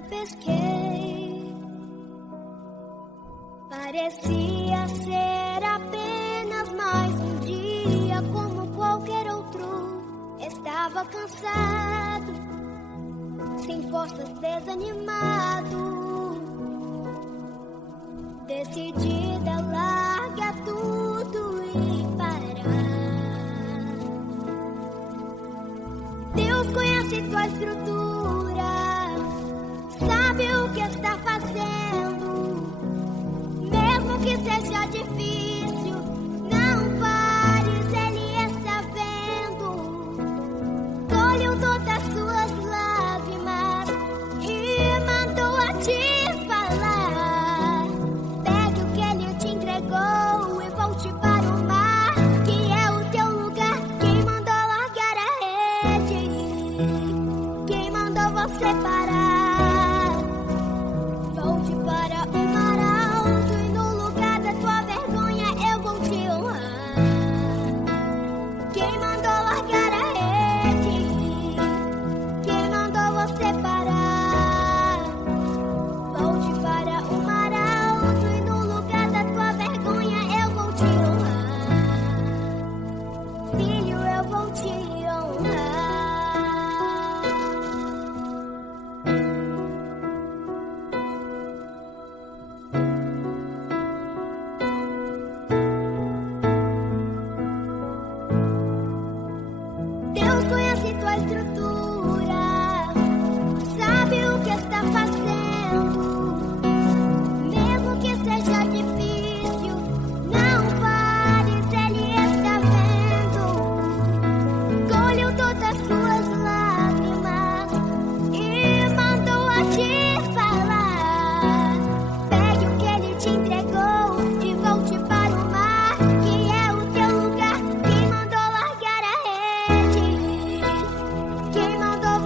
nunca pesquei. Parecia ser apenas mais um dia como qualquer outro. Estava cansado, sem forças, desanimado. Decidida, larga tudo e parar. Deus conhece tua estrutura, sabe o que está fazendo. Mesmo que seja difícil, não pares, Ele está vendo. Colheu todas as suas lágrimas e mandou a te falar. Pegue o que Ele te entregou e volte para o mar, que é o teu lugar. Quem mandou largar a rede? Quem mandou você parar? Volte para o mar alto e no lugar da tua vergonha eu vou te honrar. Quem mandou largar a rede? Quem mandou você parar? Volte para o mar alto e no lugar da tua vergonha eu vou te honrar. Filho, eu vou te honrar. Deus conhece tua estrutura, sabe o que está fazendo. Mesmo que seja difícil, não pares, Ele está vendo. Colheu todas as suas lágrimas e mandou a te falar. Pegue o que Ele te entregou e volte para o mar, que é o teu lugar. Quem mandou largar a rede? Quem mandou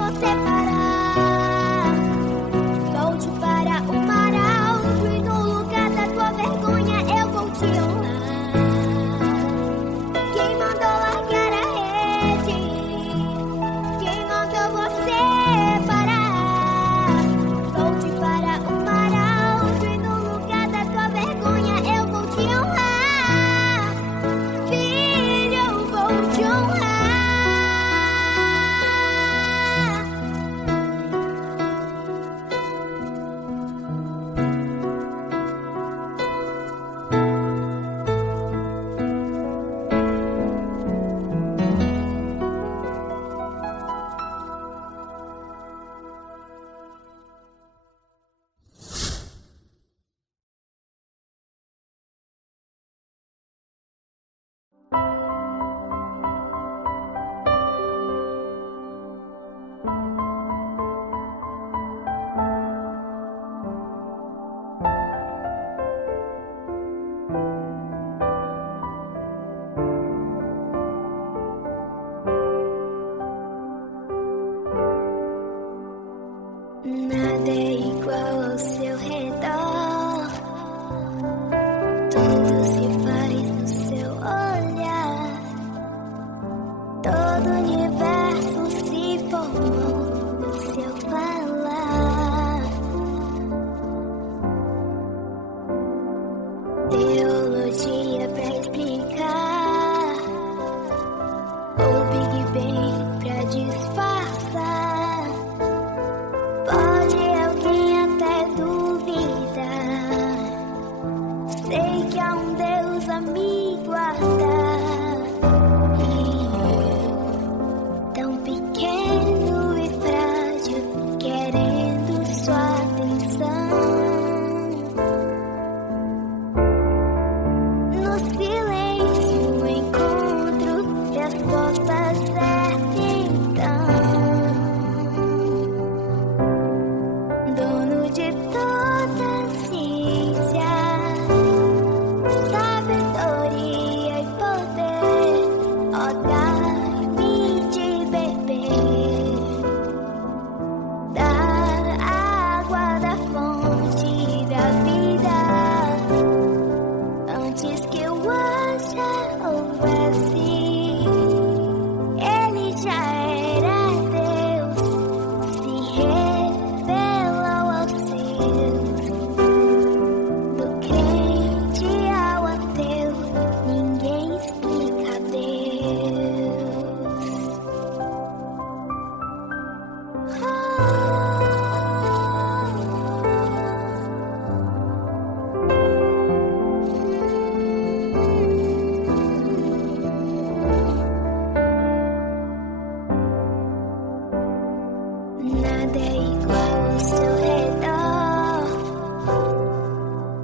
Nada é igual ao seu redor.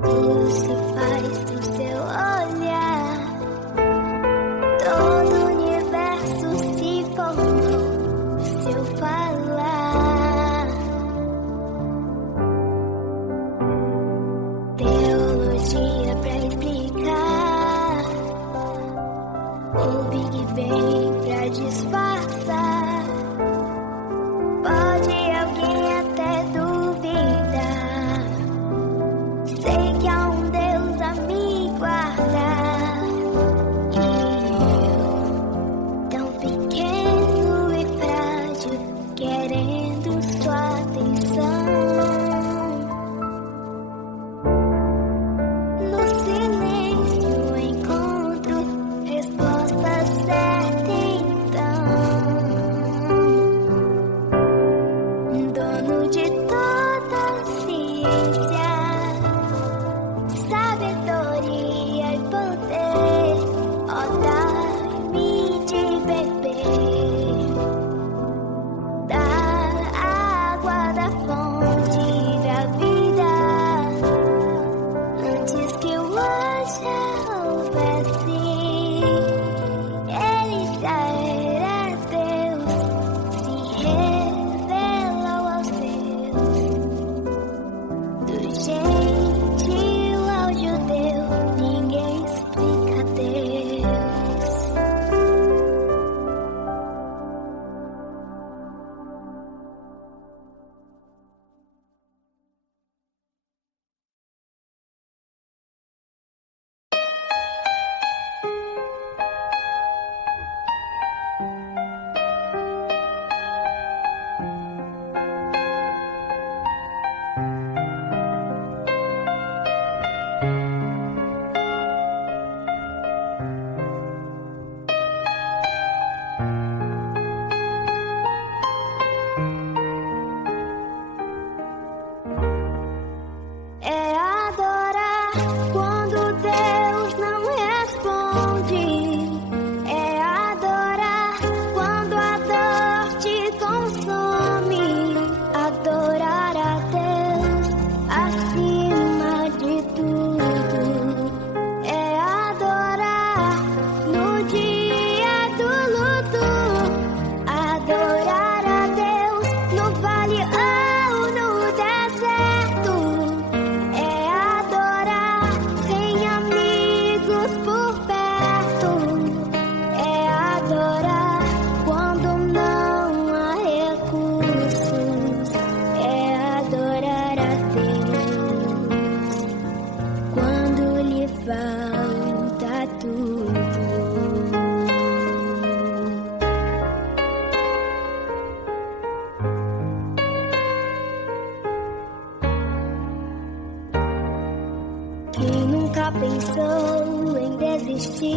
Tudo se faz do seu olhar. Todo o universo se formou no seu falar. Teologia pra explicar, o Big Bang pra disfarçar. Pode alguém até duvidar. Sei que há um Deus a me guardar. E eu, tão pequeno e frágil, querendo sua atenção. No silêncio encontro resposta certa então. Dono de toda a ciência, sabedoria e poder, ó, dá-me de beber da água da fonte da vida. Antes que o anjo houvesse, ele já era Deus, se revelou aos seus. Do gentil ao judeu, ninguém explica Deus. É adorar quando Deus não responde. É adorar quando a dor te consome. Adorar a Deus acima de tudo. É adorar no dia do luto. Adorar a Deus no vale ou no deserto. É adorar sem amigos por perto. É adorar quando não há recursos. É adorar a Deus quando lhe falta tudo. Quem nunca pensou em desistir?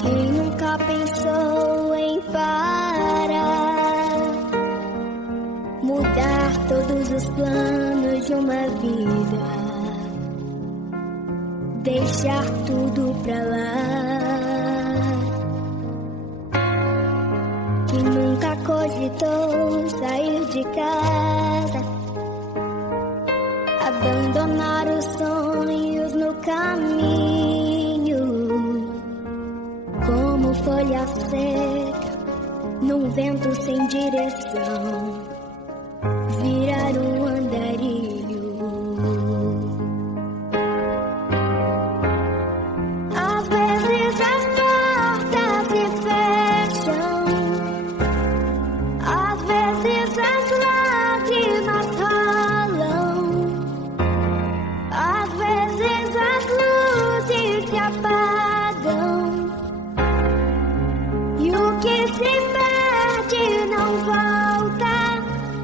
Quem nunca pensou em parar? Mudar todos os planos de uma vida, deixar tudo pra lá. Quem nunca cogitou sair de casa, abandonar os sonhos no caminho, como folha seca num vento sem direção, virar um andarilho. Às vezes as portas se fecham, às vezes as lágrimas rolam, às vezes as luzes se apagam, e o que se perde não volta.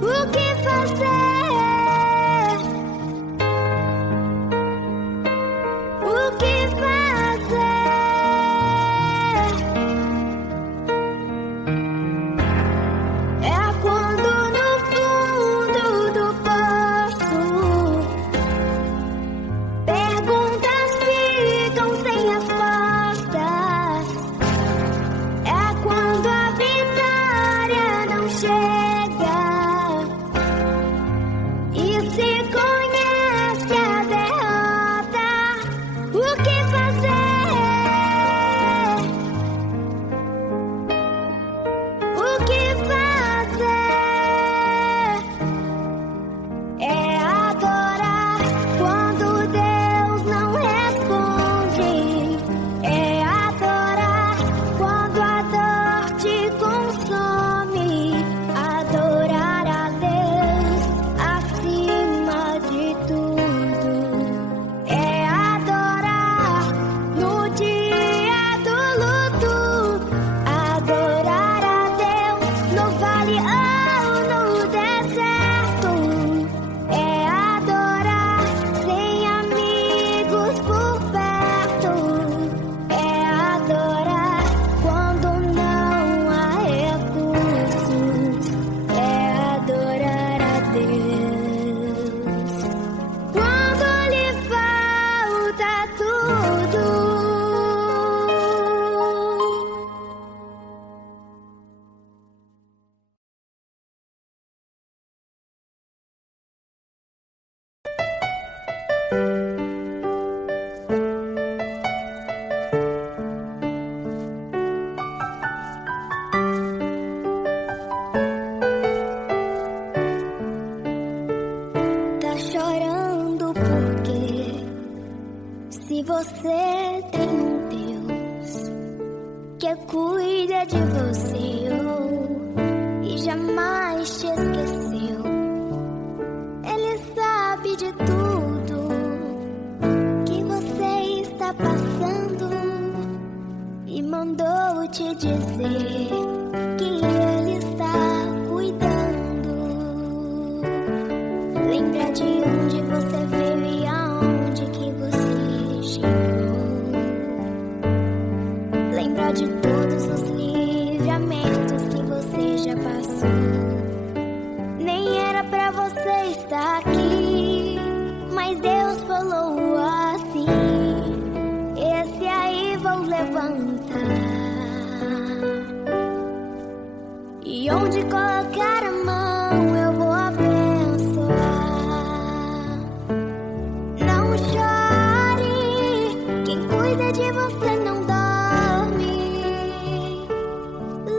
O que fazer? O que fazer? É quando no fundo do poço perguntas ficam sem respostas. É quando a vitória não chega e se conhece a derrota. O que fazer? O que fazer? É adorar quando Deus não responde. É adorar quando a dor te consome. Adorar a Deus acima de tudo. É adorar no dia do luto. Adorar a Deus no vale ou no deserto. É adorar sem amigos por perto. É adorar quando não há recursos. É adorar a Deus quando lhe falta tudo. Tá chorando porque se você tem um Deus que cuida de você e jamais te esqueceu, Ele sabe de tudo que você está passando e mandou te dizer que Ele está cuidando. Lembra de onde você veio e aonde que você chegou. Lembra de todos os livramentos que você já passou. Nem era pra você estar aqui, mas Deus falou assim: esse aí vou levantar. E onde colocar a mão eu vou abençoar. Não chore, quem cuida de você não dorme.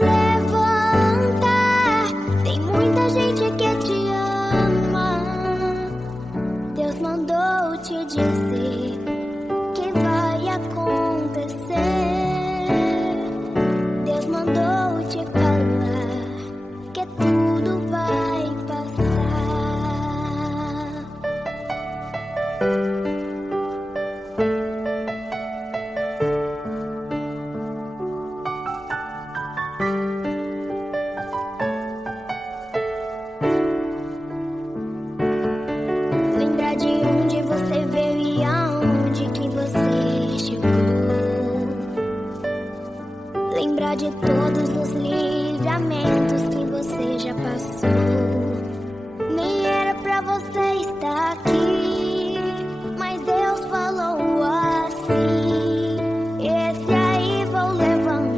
Levanta, tem muita gente que te ama. Deus mandou te dizer que vai acontecer. Deus mandou te falar que tudo vai passar. Lembra de onde você veio e aonde que você chegou. Lembra de todos os livramentos que você já passou. Nem era pra você estar aqui, mas Deus falou assim: esse aí vou levantar.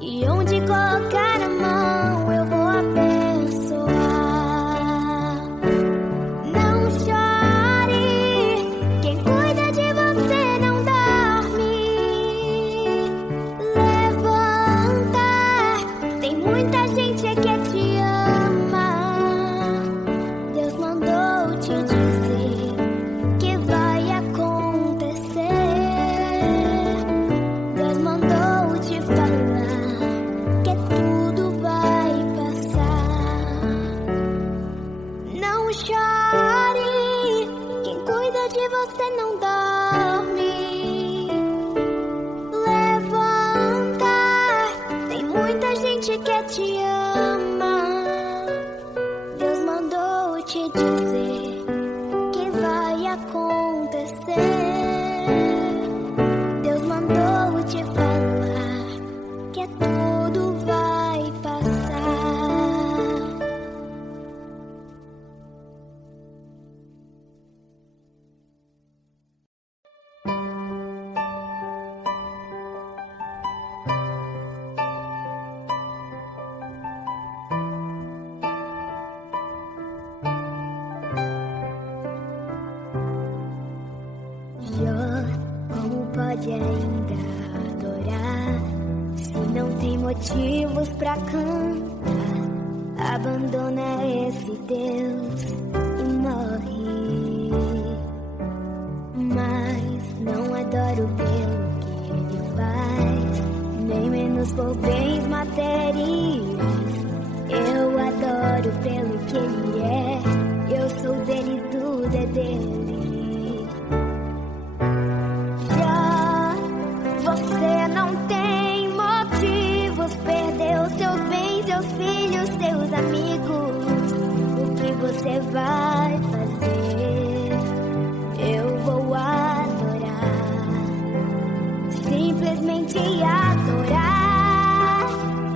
E onde colocar a mão eu vou abençoar. Não chore, quem cuida de você não dorme. Levanta, tem muita gente que te ama. motivos pra cantar. Abandona esse Deus e morre. Mas não adoro pelo que ele faz, nem menos por bens materiais. Eu adoro pelo que ele é. Eu sou dele, tudo é dele. Já você não tem motivos, perdeu seus bens, seus filhos, seus amigos. O que você vai fazer? Eu vou adorar, simplesmente adorar.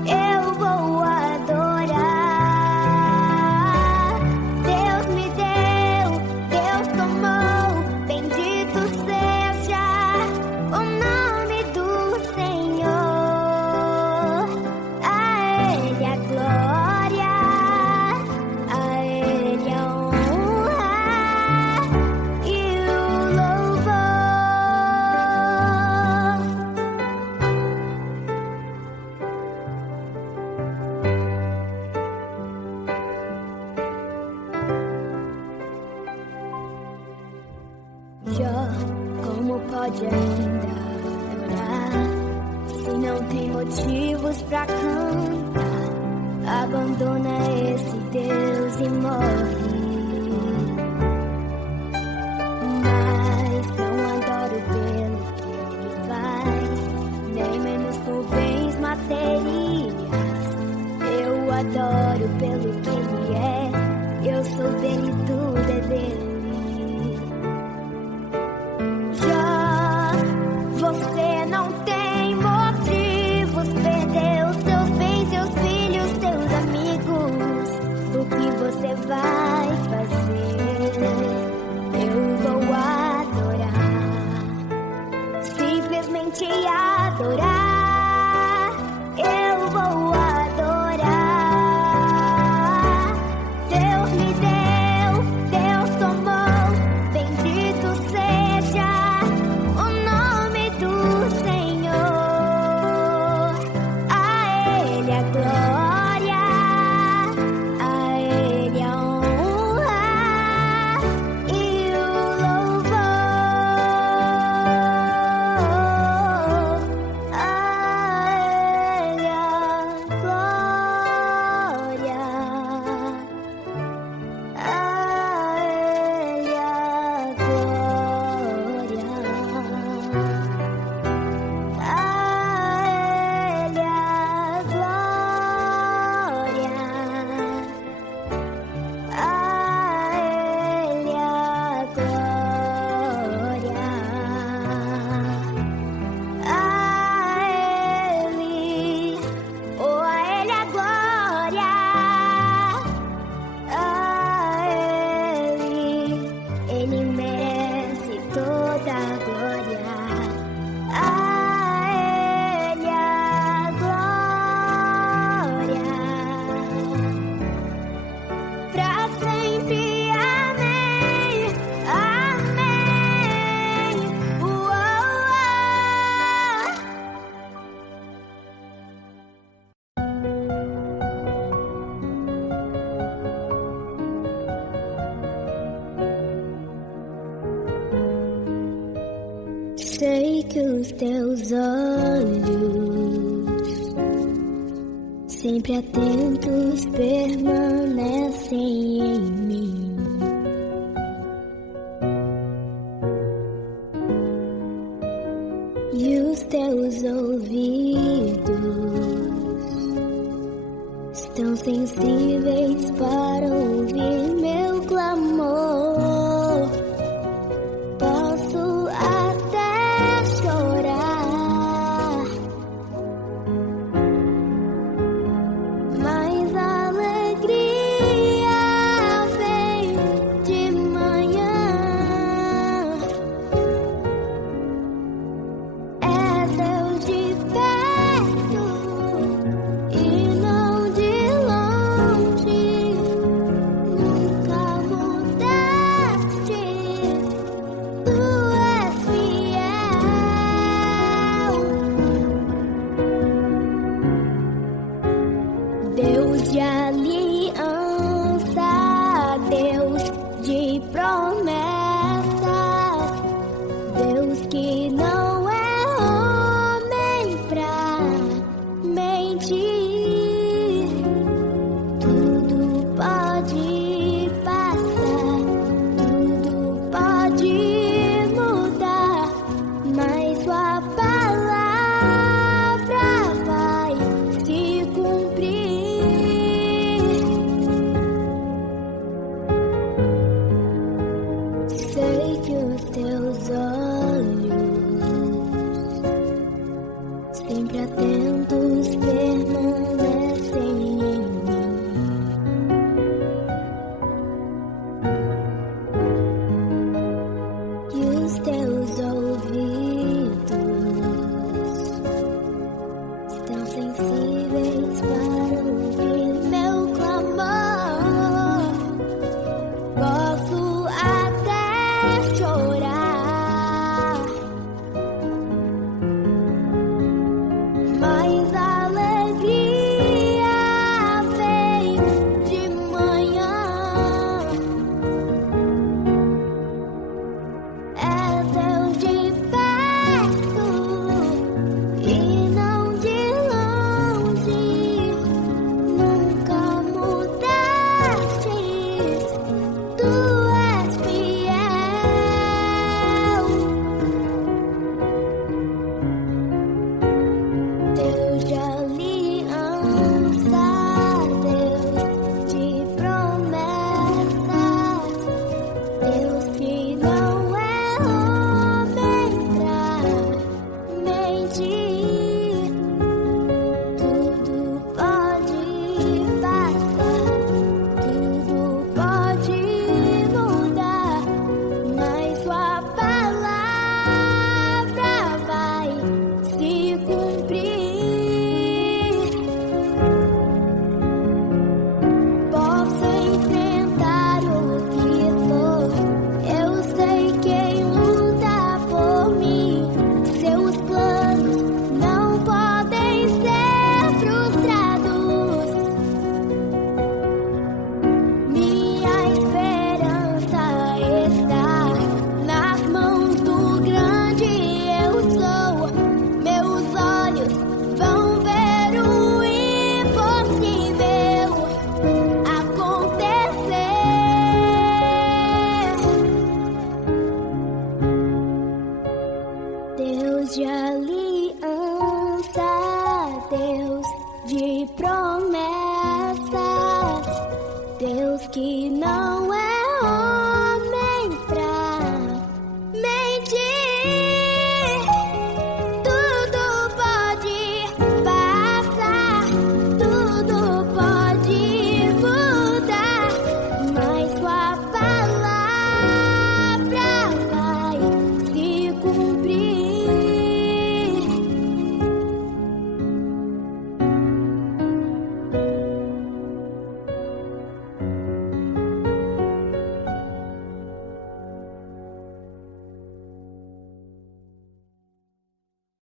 Eu vou adorar. Deus me deu, Deus tomou, bendito seja o nome do Senhor. A Ele a glória, a Ele a honra e o louvor. Jó, como pode ainda adorar se não tem motivos pra cantar? Abandona esse Deus e morre. Mas não adoro pelo que ele faz, nem menos por bens materiais. Eu adoro pelo que ele é. Eu sou dele, tudo é dele. Já você não tem motivos, perdeu seus bens, seus filhos, seus amigos. O que você vai fazer? Eu vou adorar, simplesmente adorar. Eu vou adorar. Deus me deu, Deus tomou, bendito seja o nome do Senhor. A Ele a glória, a Ele a honra e o louvor. A Ele a glória, a Ele a glória, a Ele a glória, a Ele a glória, a Ele, oh, a Ele a glória, a Ele merece toda a glória. A Ele a glória, pra sempre. Amém, amém. Uou. Sei que os teus olhos, sempre atentos, permanecem em mim. E os teus ouvidos estão sensíveis para ouvir meu clamor. Posso até chorar, mas a alegria vem de manhã. É Deus de perto e não de longe. sempre atentos permanecem em mim. E os teus ouvidos estão sensíveis para ouvir meu clamor. Posso até chorar, mas a alegria vem de manhã. É Deus de perto e não de longe. Nunca mudastes, tu és fiel. Deus de aliança, Deus de promessas, Deus que não é homem pra mentir. Tudo pode passar, tudo pode mudar, mas sua palavra vai se cumprir. Posso enfrentar o que for, eu sei quem luta por mim. Seus planos não podem ser frustrados. Minha esperança está nas mãos do grande eu sou. Meus olhos vão ver o impossível acontecer. Deus de aliança, Deus de promessa.